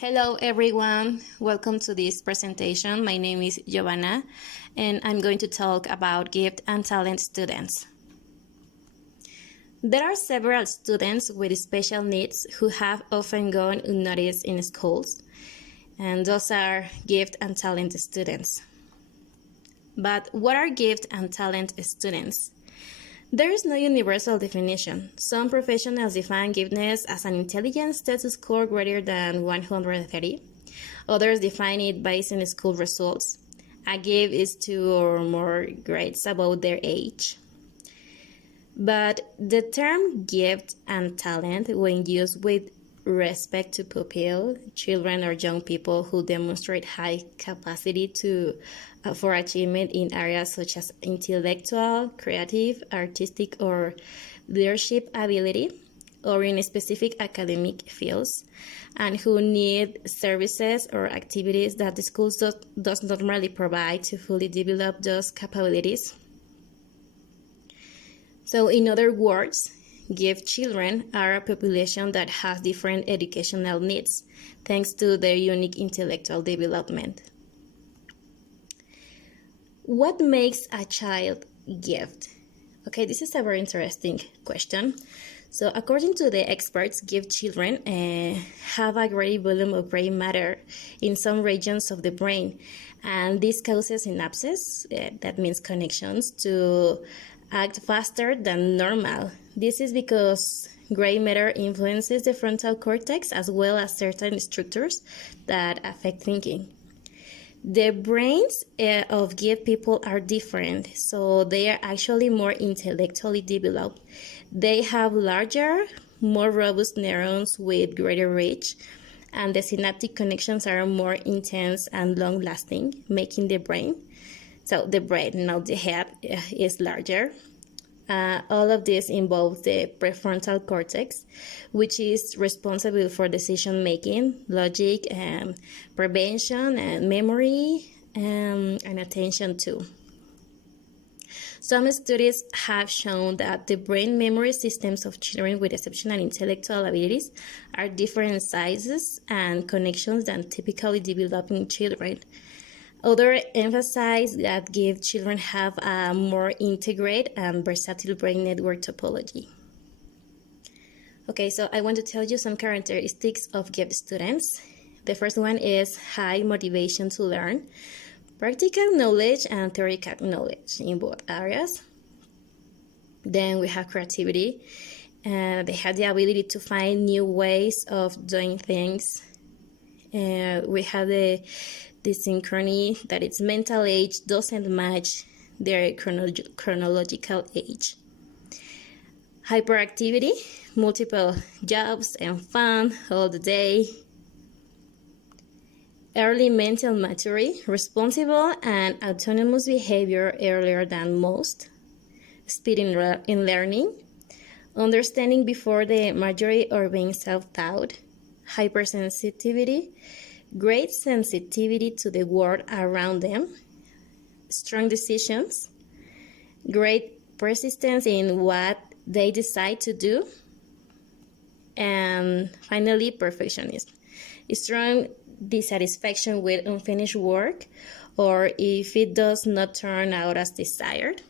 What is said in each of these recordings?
Hello everyone, welcome to this presentation. My name is Giovanna and I'm going to talk about gift and talent students. There are several students with special needs who have often gone unnoticed in schools, and those are gift and talent students. But what are gift and talent students? There is no universal definition. Some professionals define giftedness as an intelligence status score greater than 130. Others define it based on school results. A gift is 2 or more grades above their age. But the term gift and talent, when used with respect to pupil, children or young people who demonstrate high capacity for achievement in areas such as intellectual, creative, artistic, or leadership ability, or in specific academic fields, and who need services or activities that the schools does not normally provide to fully develop those capabilities. So in other words, gift children are a population that has different educational needs, thanks to their unique intellectual development. What makes a child gift? Okay, this is a very interesting question. So according to the experts, gift children have a great volume of gray matter in some regions of the brain, and this causes synapses, that means connections, to act faster than normal. This is because gray matter influences the frontal cortex as well as certain structures that affect thinking. The brains of gift people are different, so they are actually more intellectually developed. They have larger, more robust neurons with greater reach, and the synaptic connections are more intense and long-lasting, making the brain, so the brain, not the head, is larger. All of this involves the prefrontal cortex, which is responsible for decision making, logic, prevention, and memory, and attention too. Some studies have shown that the brain memory systems of children with exceptional intellectual abilities are different sizes and connections than typically developing children. Others emphasize that gift children have a more integrated and versatile brain network topology. Okay, so I want to tell you some characteristics of gift students. The first one is high motivation to learn, practical knowledge and theoretical knowledge in both areas. Then we have creativity. They have the ability to find new ways of doing things. We have the synchrony, that its mental age doesn't match their chronological age. Hyperactivity, multiple jobs and fun all the day. Early mental maturity, responsible and autonomous behavior earlier than most. Speed in learning. Understanding before the majority or being self-taught. Hypersensitivity, great sensitivity to the world around them, strong decisions, great persistence in what they decide to do, and finally, perfectionism. Strong dissatisfaction with unfinished work or if it does not turn out as desired.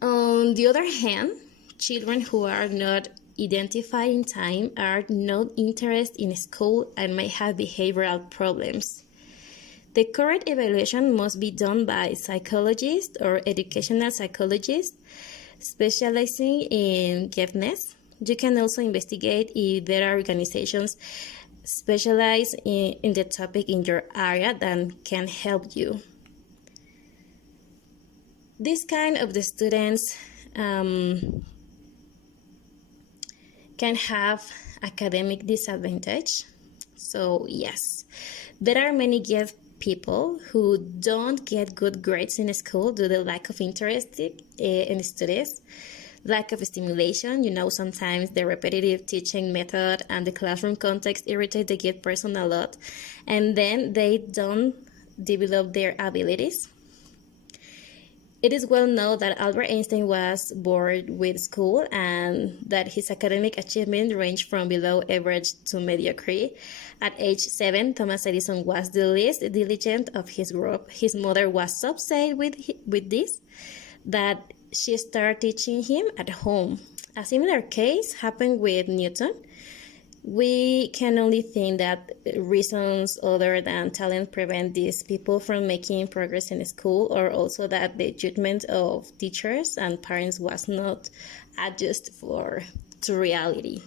On the other hand, children who are not identified in time are not interested in school and may have behavioral problems. The correct evaluation must be done by psychologists or educational psychologists specializing in giftedness. You can also investigate if there are organizations specialized in the topic in your area that can help you. This kind of the students can have academic disadvantage. So yes, there are many gift people who don't get good grades in school due to lack of interest in studies, lack of stimulation. Sometimes the repetitive teaching method and the classroom context irritate the gift person a lot, and then they don't develop their abilities. It is well known that Albert Einstein was bored with school and that his academic achievement ranged from below average to mediocrity. At age 7, Thomas Edison was the least diligent of his group. His mother was so upset with this that she started teaching him at home. A similar case happened with Newton. We can only think that reasons other than talent prevent these people from making progress in school, or also that the judgment of teachers and parents was not adjusted to reality.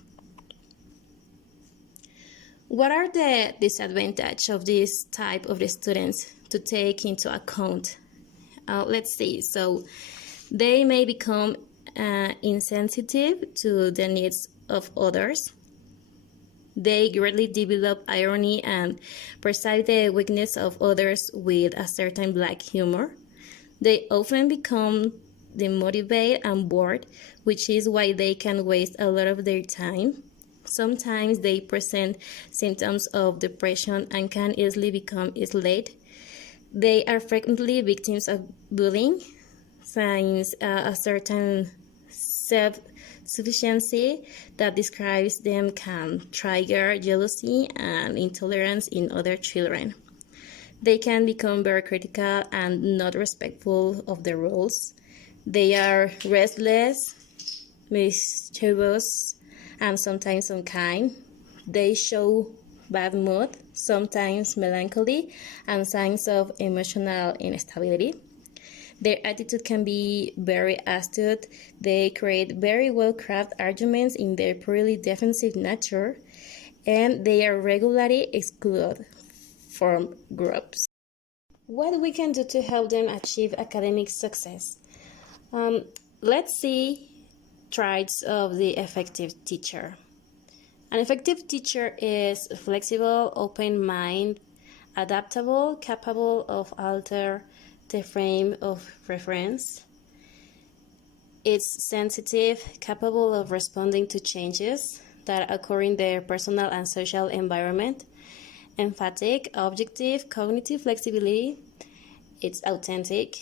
What are the disadvantages of this type of the students to take into account? Let's see. So they may become insensitive to the needs of others. They greatly develop irony and perceive the weakness of others with a certain black humor. They often become demotivated and bored, which is why they can waste a lot of their time. Sometimes they present symptoms of depression and can easily become isolated. They are frequently victims of bullying, since a certain self-sufficiency that describes them can trigger jealousy and intolerance in other children. They can become very critical and not respectful of the rules. They are restless, mischievous, and sometimes unkind. They show bad mood, sometimes melancholy, and signs of emotional instability. Their attitude can be very astute. They create very well-crafted arguments in their purely defensive nature, and they are regularly excluded from groups. What we can do to help them achieve academic success? Let's see traits of the effective teacher. An effective teacher is flexible, open-minded, adaptable, capable of alter the frame of reference. It's sensitive, capable of responding to changes that occur in their personal and social environment. Emphatic, objective, cognitive flexibility. It's authentic.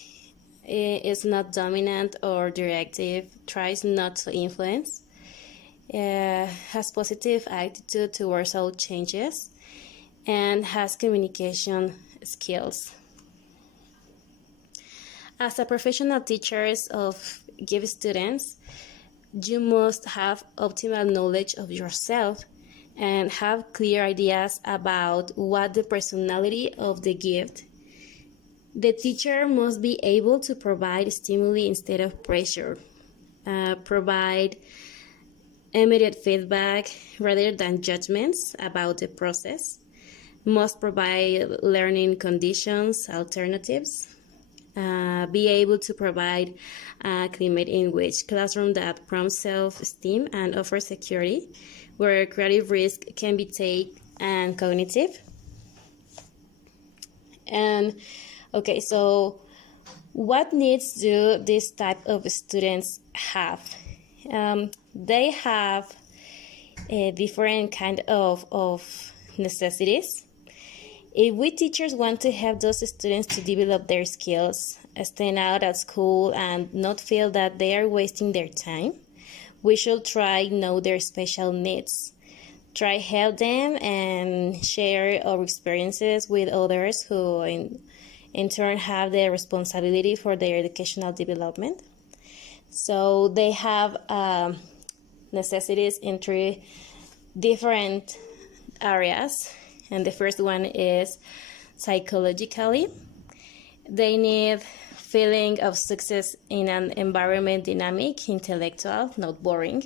It's not dominant or directive. Tries not to influence. Has positive attitude towards all changes, and has communication skills. As a professional teacher of give students, you must have optimal knowledge of yourself and have clear ideas about what the personality of the gift. The teacher must be able to provide stimuli instead of pressure, provide immediate feedback rather than judgments about the process, must provide learning conditions, alternatives, be able to provide a climate in which classroom that prompts self-esteem and offers security, where creative risk can be taken and cognitive. And okay, so what needs do this type of students have? They have a different kind of necessities. If we teachers want to help those students to develop their skills, stand out at school, and not feel that they are wasting their time, we should try know their special needs. Try help them and share our experiences with others who in turn have the responsibility for their educational development. So they have necessities in 3 different areas, and the first one is psychologically. They need feeling of success in an environment dynamic, intellectual, not boring,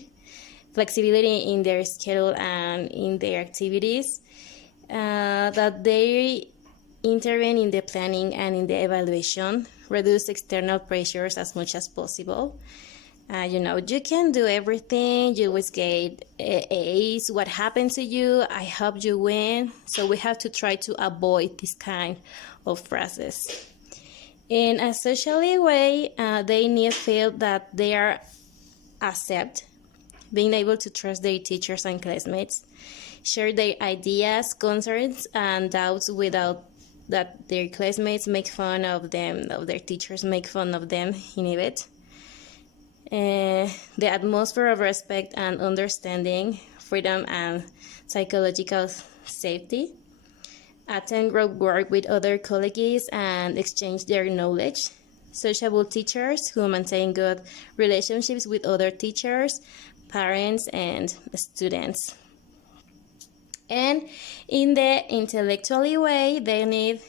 flexibility in their schedule and in their activities, that they intervene in the planning and in the evaluation, reduce external pressures as much as possible. You can do everything, you always get A's, what happened to you, I hope you win. So we have to try to avoid this kind of phrases. In a socially way, they need to feel that they are accepted, being able to trust their teachers and classmates, share their ideas, concerns, and doubts without that their classmates make fun of them, or their teachers make fun of them in it. The atmosphere of respect and understanding, freedom and psychological safety. Attend group work with other colleagues and exchange their knowledge. Sociable teachers who maintain good relationships with other teachers, parents, and students. And in the intellectually way, they need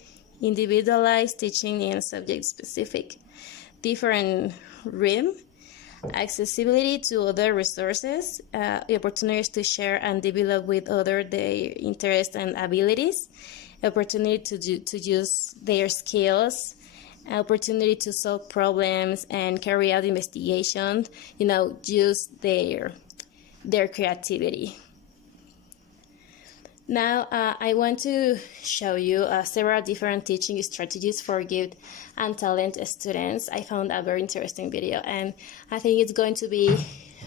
individualized teaching in subject-specific, different rhythm, accessibility to other resources, opportunities to share and develop with others their interests and abilities, opportunity to use their skills, opportunity to solve problems and carry out investigation, use their creativity. Now, I want to show you several different teaching strategies for gifted and talented students. I found a very interesting video, and I think it's going to be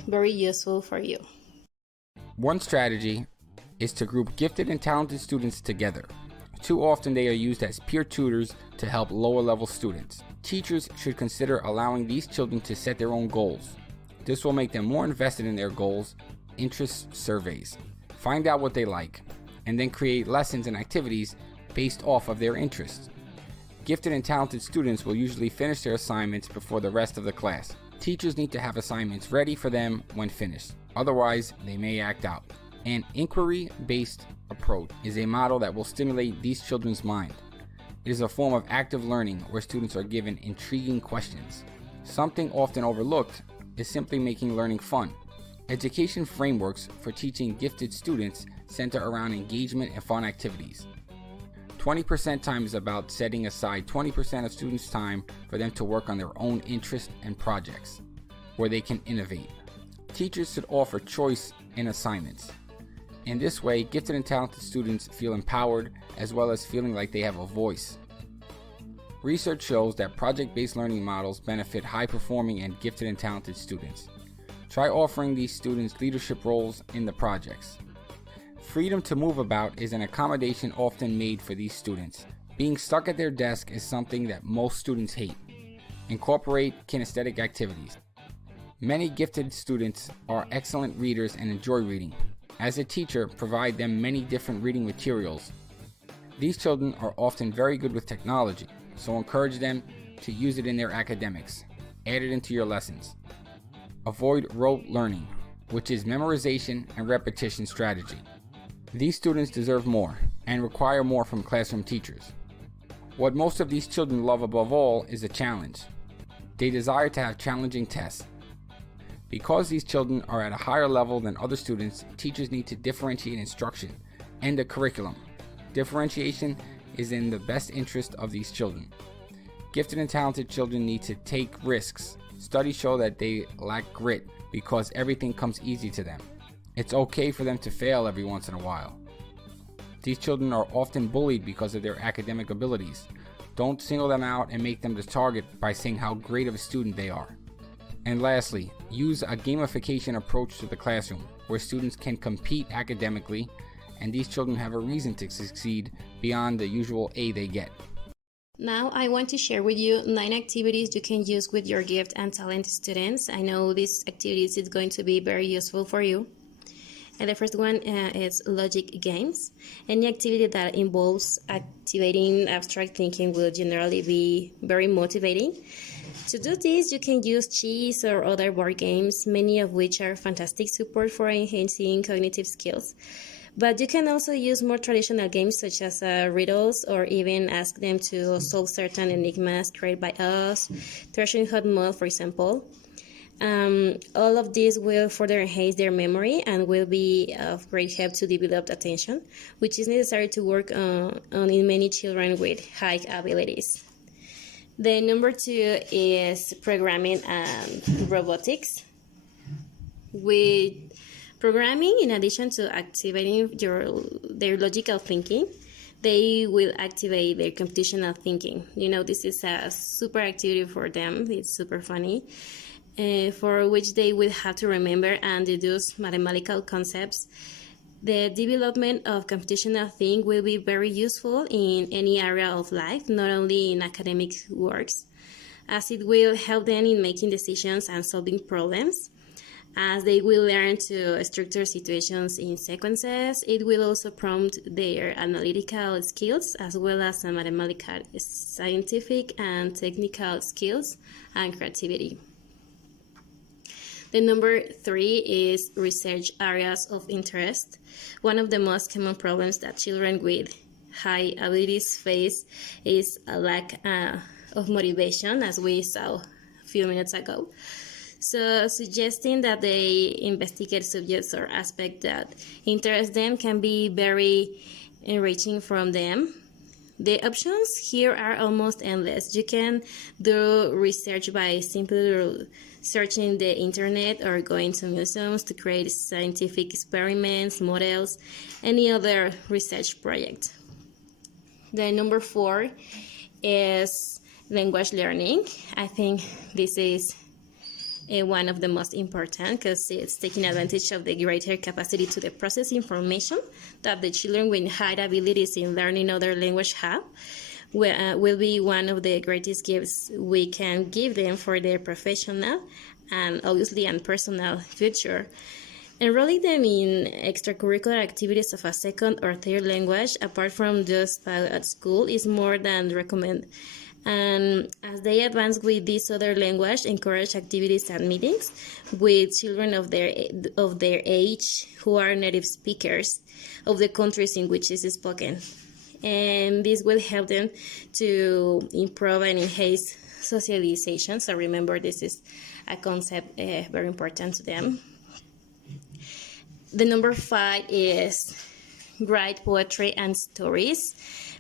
very useful for you. One strategy is to group gifted and talented students together. Too often they are used as peer tutors to help lower level students. Teachers should consider allowing these children to set their own goals. This will make them more invested in their goals. Interest surveys. Find out what they like, and then create lessons and activities based off of their interests. Gifted and talented students will usually finish their assignments before the rest of the class. Teachers need to have assignments ready for them when finished. Otherwise, they may act out. An inquiry-based approach is a model that will stimulate these children's mind. It is a form of active learning where students are given intriguing questions. Something often overlooked is simply making learning fun. Education frameworks for teaching gifted students center around engagement and fun activities. 20% time is about setting aside 20% of students' time for them to work on their own interests and projects, where they can innovate. Teachers should offer choice in assignments. In this way, gifted and talented students feel empowered as well as feeling like they have a voice. Research shows that project-based learning models benefit high-performing and gifted and talented students. Try offering these students leadership roles in the projects. Freedom to move about is an accommodation often made for these students. Being stuck at their desk is something that most students hate. Incorporate kinesthetic activities. Many gifted students are excellent readers and enjoy reading. As a teacher, provide them many different reading materials. These children are often very good with technology, so encourage them to use it in their academics. Add it into your lessons. Avoid rote learning, which is memorization and repetition strategy. These students deserve more and require more from classroom teachers. What most of these children love above all is a challenge. They desire to have challenging tests. Because these children are at a higher level than other students, teachers need to differentiate instruction and the curriculum. Differentiation is in the best interest of these children. Gifted and talented children need to take risks. Studies show that they lack grit because everything comes easy to them. It's okay for them to fail every once in a while. These children are often bullied because of their academic abilities. Don't single them out and make them the target by saying how great of a student they are. And lastly, use a gamification approach to the classroom where students can compete academically and these children have a reason to succeed beyond the usual A they get. Now I want to share with you 9 activities you can use with your gift and talent students. I know these activities is going to be very useful for you. And the first one is logic games. Any activity that involves activating abstract thinking will generally be very motivating. To do this, you can use chess or other board games, many of which are fantastic support for enhancing cognitive skills. But you can also use more traditional games such as riddles, or even ask them to solve certain enigmas created by us, Treasure Hunt mode, for example. All of this will further enhance their memory and will be of great help to develop attention, which is necessary to work on in many children with high abilities. The number 2 is programming and robotics. With programming, in addition to activating their logical thinking, they will activate their computational thinking. This is a super activity for them. It's super funny. For which they will have to remember and deduce mathematical concepts The development of computational thinking will be very useful in any area of life, not only in academic works, as it will help them in making decisions and solving problems. As they will learn to structure situations in sequences, it will also prompt their analytical skills as well as mathematical, scientific, and technical skills and creativity. The number 3 is research areas of interest. One of the most common problems that children with high abilities face is a lack of motivation, as we saw a few minutes ago. So suggesting that they investigate subjects or aspects that interest them can be very enriching from them. The options here are almost endless. You can do research by simply searching the internet or going to museums to create scientific experiments, models, any other research project. The number 4 is language learning. I think this is one of the most important because it's taking advantage of the greater capacity to process information that the children with high abilities in learning other language have. Will be one of the greatest gifts we can give them for their professional and obviously and personal future. Enrolling them in extracurricular activities of a second or third language apart from just at school is more than recommended. And as they advance with this other language, encourage activities and meetings with children of their age who are native speakers of the countries in which it is spoken. And this will help them to improve and enhance socialization. So remember, this is a concept very important to them. The number 5 is write poetry and stories.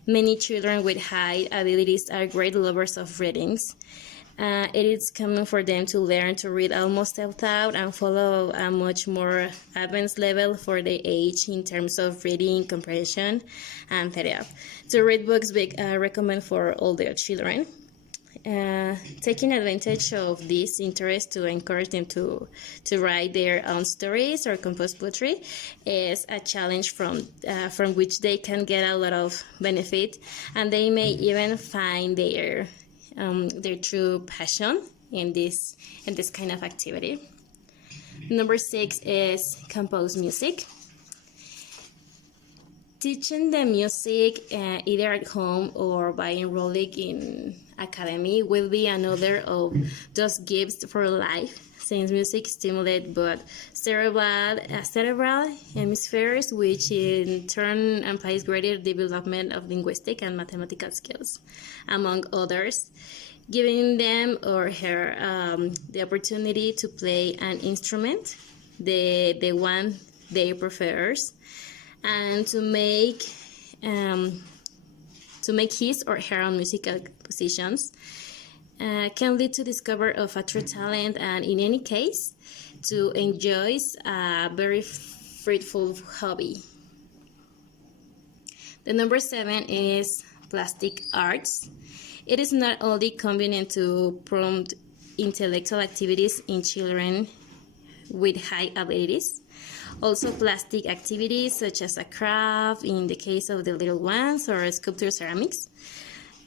Many children with high abilities are great lovers of readings. It is common for them to learn to read almost out loud and follow a much more advanced level for their age in terms of reading, comprehension, and etc. To read books recommend for all their children. Taking advantage of this interest to encourage them to write their own stories or compose poetry is a challenge from which they can get a lot of benefit, and they may even find their true passion in this kind of activity. Number 6 is compose music. Teaching the music either at home or by enrolling in academy will be another of those gifts for life, since music stimulates both cerebral hemispheres, which in turn implies greater development of linguistic and mathematical skills, among others, giving them or her the opportunity to play an instrument, the one they prefers, and to make his or her own musical positions can lead to discover of a true talent, and in any case to enjoy a very fruitful hobby. The number 7 is plastic arts. It is not only convenient to prompt intellectual activities in children with high abilities, also plastic activities such as a craft in the case of the little ones, or sculpture ceramics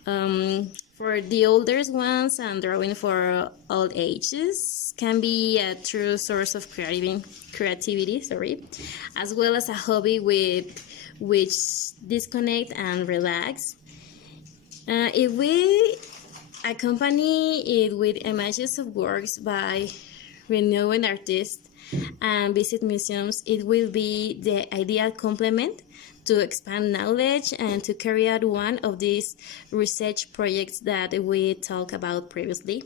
for the older ones, and drawing for all ages can be a true source of creativity, as well as a hobby with which disconnect and relax. If we accompany it with images of works by renowned artists and visit museums, it will be the ideal complement to expand knowledge and to carry out one of these research projects that we talked about previously.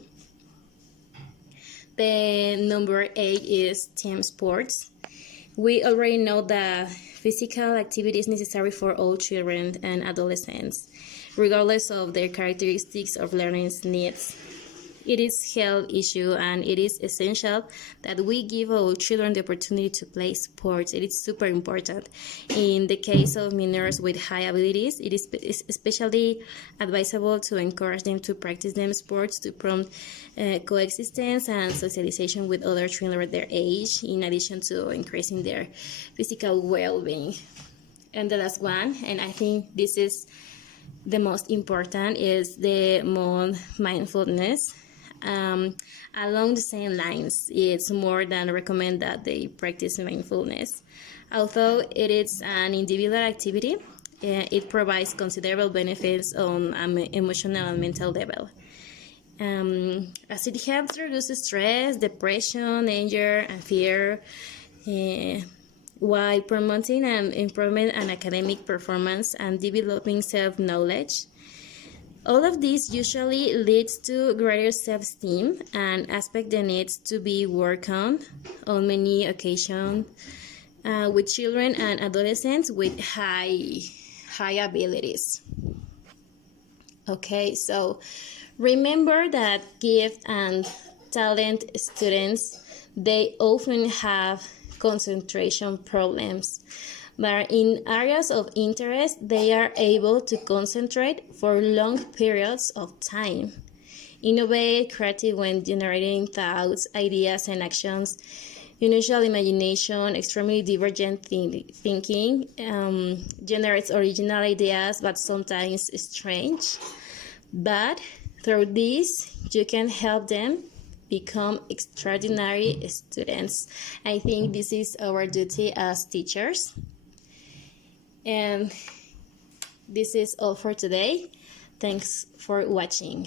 The number 8 is team sports. We already know that physical activity is necessary for all children and adolescents, regardless of their characteristics or learning needs. it is health issue, and it is essential that we give our children the opportunity to play sports. It is super important. In the case of minors with high abilities, it is especially advisable to encourage them to practice them sports to promote coexistence and socialization with other children their age, in addition to increasing their physical well-being. And the last one, and I think this is the most important, is the mindfulness. Along the same lines, it's more than recommend that they practice mindfulness. Although it is an individual activity, it provides considerable benefits on an emotional and mental level. As it helps reduce stress, depression, anger, and fear, while promoting an improvement in academic performance and developing self-knowledge. All of this usually leads to greater self-esteem, an aspect that needs to be worked on many occasions with children and adolescents with high abilities. Okay, so remember that gift and talent students, they often have concentration problems, but in areas of interest they are able to concentrate for long periods of time, innovate, creative when generating thoughts, ideas, and actions, unusual imagination, extremely divergent thinking, generates original ideas but sometimes strange. But through this you can help them become extraordinary students. I think this is our duty as teachers. And this is all for today. Thanks for watching.